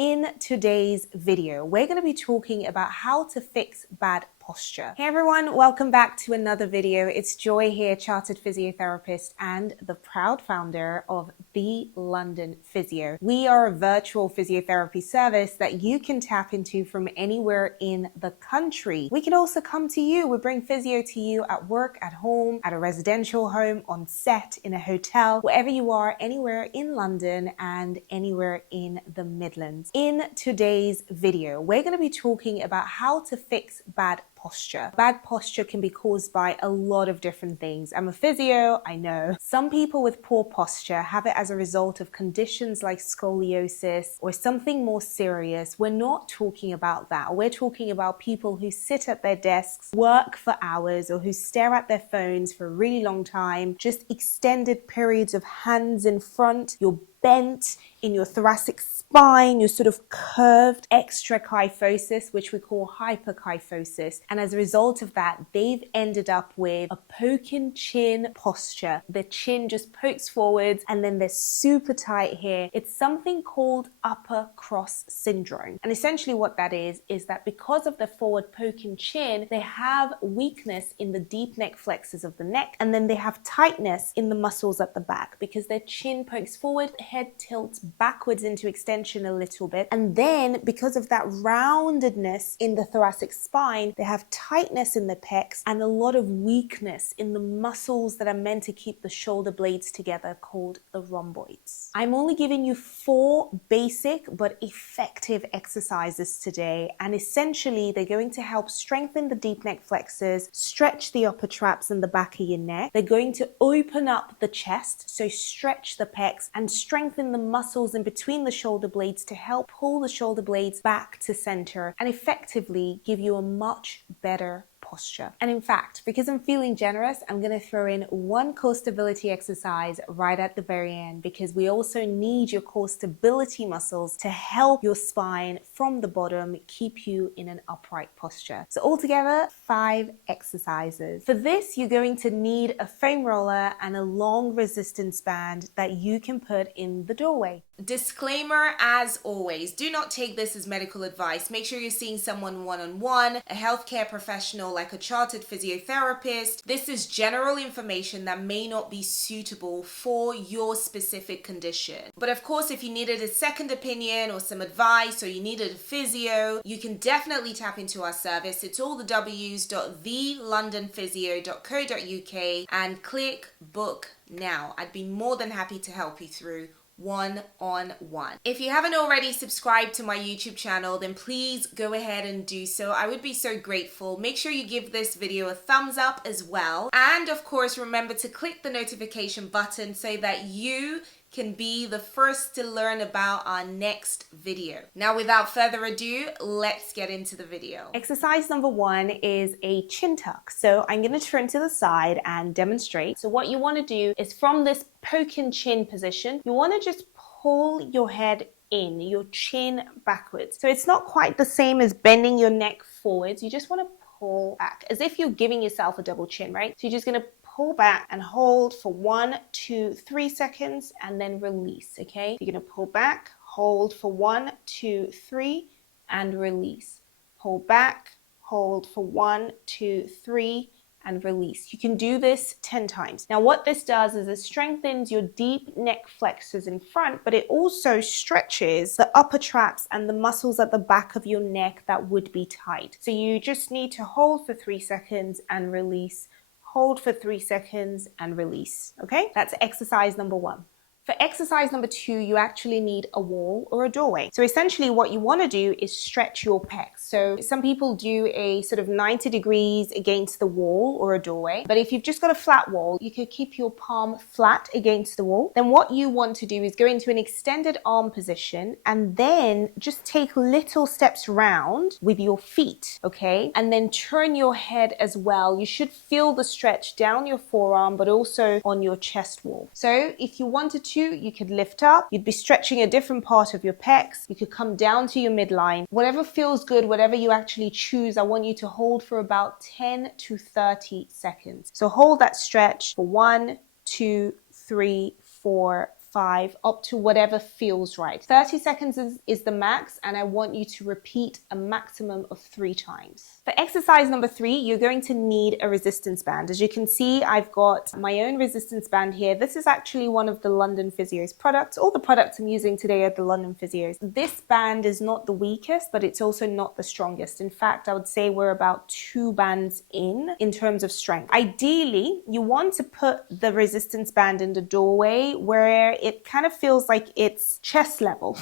In today's video, we're going to be talking about how to fix bad posture. Hey everyone, welcome back to another video. It's Joy here, chartered physiotherapist and the proud founder of The London Physio. We are a virtual physiotherapy service that you can tap into from anywhere in the country. We can also come to you. We bring physio to you at work, at home, at a residential home, on set, in a hotel, wherever you are, anywhere in London and anywhere in the Midlands. In today's video, we're going to be talking about how to fix bad posture. Bad posture can be caused by a lot of different things. I'm a physio, I know. Some people with poor posture have it as a result of conditions like scoliosis or something more serious. We're not talking about that. We're talking about people who sit at their desks, work for hours, or who stare at their phones for a really long time, just extended periods of hands in front, you're bent in your thoracic spine, you're sort of curved, extra-kyphosis, which we call hyper-kyphosis. And as a result of that, they've ended up with a poking chin posture. The chin just pokes forwards and then they're super tight here. It's something called upper cross syndrome. And essentially what that is that because of the forward poking chin, they have weakness in the deep neck flexors of the neck, and then they have tightness in the muscles at the back because their chin pokes forward, head tilts backwards into extension a little bit, and then because of that roundedness in the thoracic spine, they have tightness in the pecs and a lot of weakness in the muscles that are meant to keep the shoulder blades together, called the rhomboids. I'm only giving you 4 basic but effective exercises today, and essentially they're going to help strengthen the deep neck flexors, stretch the upper traps and the back of your neck. They're going to open up the chest, so stretch the pecs and strengthen the muscles in between the shoulder blades to help pull the shoulder blades back to center and effectively give you a much better posture. And in fact, because I'm feeling generous, I'm going to throw in one core stability exercise right at the very end, because we also need your core stability muscles to help your spine from the bottom keep you in an upright posture. So altogether, 5 exercises. For this, you're going to need a foam roller and a long resistance band that you can put in the doorway. Disclaimer, as always, do not take this as medical advice. Make sure you're seeing someone one-on-one, a healthcare professional like a chartered physiotherapist. This is general information that may not be suitable for your specific condition. But of course, if you needed a second opinion or some advice, or you needed a physio, you can definitely tap into our service. It's all the w's.thelondonphysio.co.uk and click book now. I'd be more than happy to help you through one-on-one. If you haven't already subscribed to my YouTube channel, then please go ahead and do so. I would be so grateful. Make sure you give this video a thumbs up as well. And of course, remember to click the notification button so that you can be the first to learn about our next video. Now, without further ado, let's get into the video. Exercise number 1 is a chin tuck. So I'm going to turn to the side and demonstrate. So what you want to do is, from this poking chin position, you want to just pull your head in, your chin backwards. So it's not quite the same as bending your neck forwards. You just want to pull back as if you're giving yourself a double chin, right? So you're just going to pull back and hold for 1, 2, 3 seconds and then release, okay? You're going to pull back, hold for 1, 2, 3 and release. Pull back, hold for 1, 2, 3 and release. You can do this 10 times. Now what this does is it strengthens your deep neck flexors in front, but it also stretches the upper traps and the muscles at the back of your neck that would be tight. So you just need to hold for 3 seconds and release. Hold for 3 seconds and release, okay? That's exercise number 1. For exercise number 2, you actually need a wall or a doorway. So essentially what you want to do is stretch your pecs. So some people do a sort of 90 degrees against the wall or a doorway. But if you've just got a flat wall, you could keep your palm flat against the wall. Then what you want to do is go into an extended arm position and then just take little steps round with your feet, okay? And then turn your head as well. You should feel the stretch down your forearm, but also on your chest wall. So if you wanted to, you could lift up, you'd be stretching a different part of your pecs, you could come down to your midline. Whatever feels good, whatever you actually choose, I want you to hold for about 10 to 30 seconds. So hold that stretch for 1, 2, 3, 4, 5, up to whatever feels right. 30 seconds is the max, and I want you to repeat a maximum of 3 times. For exercise number 3, you're going to need a resistance band. As you can see, I've got my own resistance band here. This is actually one of the London Physio's products. All the products I'm using today are the London Physio's. This band is not the weakest, but it's also not the strongest. In fact, I would say we're about 2 bands in terms of strength. Ideally, you want to put the resistance band in the doorway where it kind of feels like it's chest level.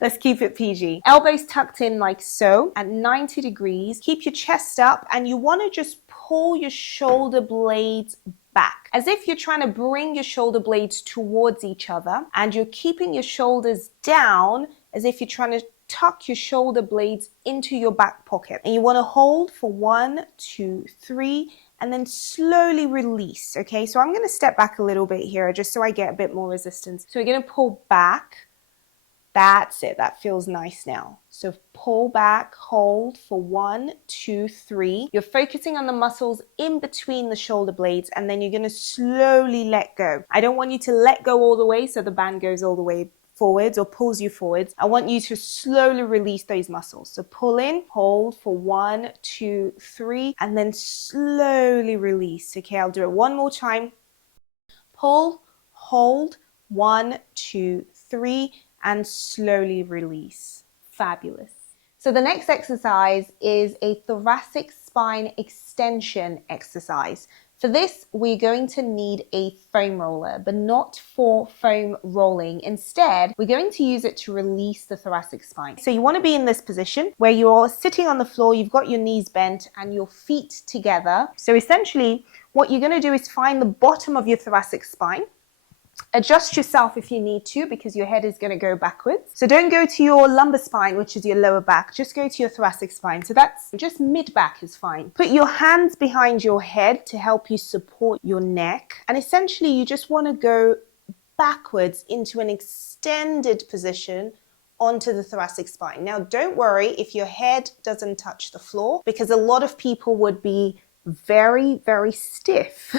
Let's keep it PG. Elbows tucked in like so at 90 degrees. Keep your chest up, and you want to just pull your shoulder blades back as if you're trying to bring your shoulder blades towards each other, and you're keeping your shoulders down as if you're trying to tuck your shoulder blades into your back pocket. And you want to hold for 1, 2, 3, and then slowly release. Okay, so I'm going to step back a little bit here just so I get a bit more resistance. So we're going to pull back. That's it. That feels nice now. So pull back, hold for 1, 2, 3. You're focusing on the muscles in between the shoulder blades, and then you're going to slowly let go. I don't want you to let go all the way so the band goes all the way forwards or pulls you forwards. I want you to slowly release those muscles. So pull in, hold for 1, 2, 3, and then slowly release. Okay, I'll do it one more time. Pull, hold, 1, 2, 3, and slowly release. Fabulous. So the next exercise is a thoracic spine extension exercise. For this, we're going to need a foam roller, but not for foam rolling. Instead, we're going to use it to release the thoracic spine. So you want to be in this position where you're sitting on the floor, you've got your knees bent and your feet together. So essentially, what you're going to do is find the bottom of your thoracic spine. Adjust yourself if you need to, because your head is going to go backwards. So don't go to your lumbar spine, which is your lower back. Just go to your thoracic spine. So that's just mid-back is fine. Put your hands behind your head to help you support your neck. And essentially, you just want to go backwards into an extended position onto the thoracic spine. Now, don't worry if your head doesn't touch the floor, because a lot of people would be very, very stiff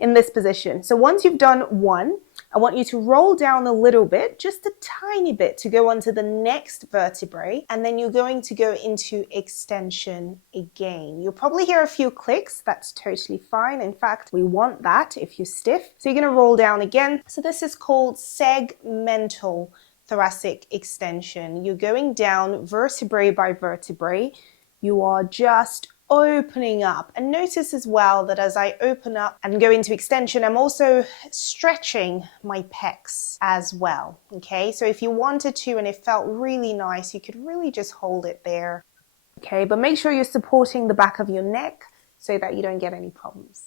in this position. So once you've done one, I want you to roll down a little bit, just a tiny bit, to go onto the next vertebrae, and then you're going to go into extension again. You'll probably hear a few clicks. That's totally fine. In fact, we want that if you're stiff. So you're going to roll down again. So this is called segmental thoracic extension. You're going down vertebrae by vertebrae. You are just opening up, and notice as well that as I open up and go into extension, I'm also stretching my pecs as well. Okay, so if you wanted to and it felt really nice, you could really just hold it there. Okay, but make sure you're supporting the back of your neck so that you don't get any problems.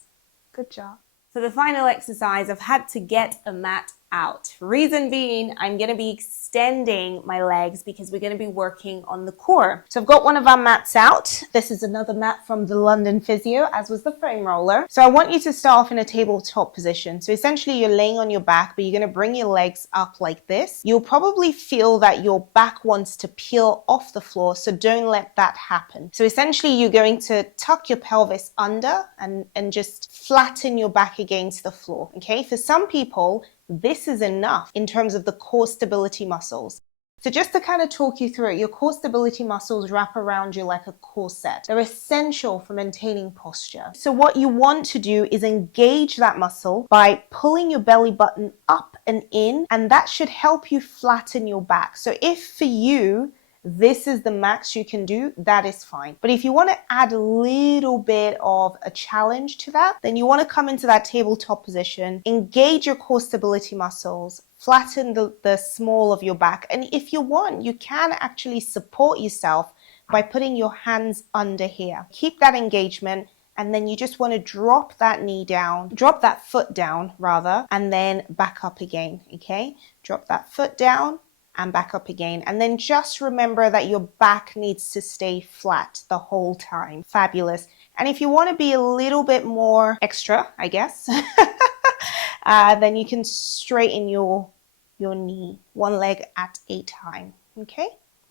Good job. For the final exercise, I've had to get a mat out. Reason being, I'm going to be extending my legs because we're going to be working on the core. So I've got one of our mats out. This is another mat from the London Physio, as was the foam roller. So I want you to start off in a tabletop position. So essentially you're laying on your back, but you're going to bring your legs up like this. You'll probably feel that your back wants to peel off the floor, so don't let that happen. So essentially you're going to tuck your pelvis under and just flatten your back against the floor. Okay, for some people, this is enough in terms of the core stability muscles. So just to kind of talk you through it, your core stability muscles wrap around you like a corset. They're essential for maintaining posture. So what you want to do is engage that muscle by pulling your belly button up and in, and that should help you flatten your back. So if for you, this is the max you can do, that is fine. But if you want to add a little bit of a challenge to that, then you want to come into that tabletop position, engage your core stability muscles, flatten the small of your back. And if you want, you can actually support yourself by putting your hands under here. Keep that engagement. And then you just want to drop that knee down, drop that foot down rather, and then back up again. Okay, drop that foot down and back up again. And then just remember that your back needs to stay flat the whole time. Fabulous. And if you want to be a little bit more extra, I guess, then you can straighten your knee, one leg at a time. Okay?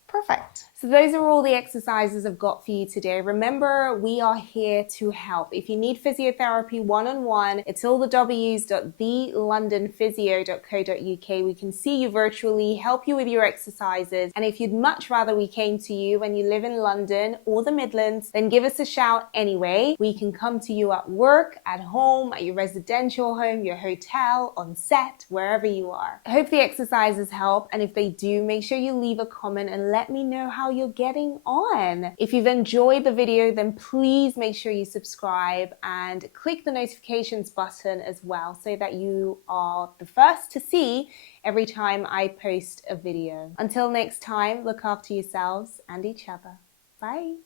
Perfect. So those are all the exercises I've got for you today. Remember, we are here to help. If you need physiotherapy one-on-one, it's all the w's.thelondonphysio.co.uk. We can see you virtually, help you with your exercises. And if you'd much rather we came to you when you live in London or the Midlands, then give us a shout anyway. We can come to you at work, at home, at your residential home, your hotel, on set, wherever you are. I hope the exercises help. And if they do, make sure you leave a comment and let me know how you're getting on. If you've enjoyed the video, then please make sure you subscribe and click the notifications button as well so that you are the first to see every time I post a video. Until next time, look after yourselves and each other. Bye.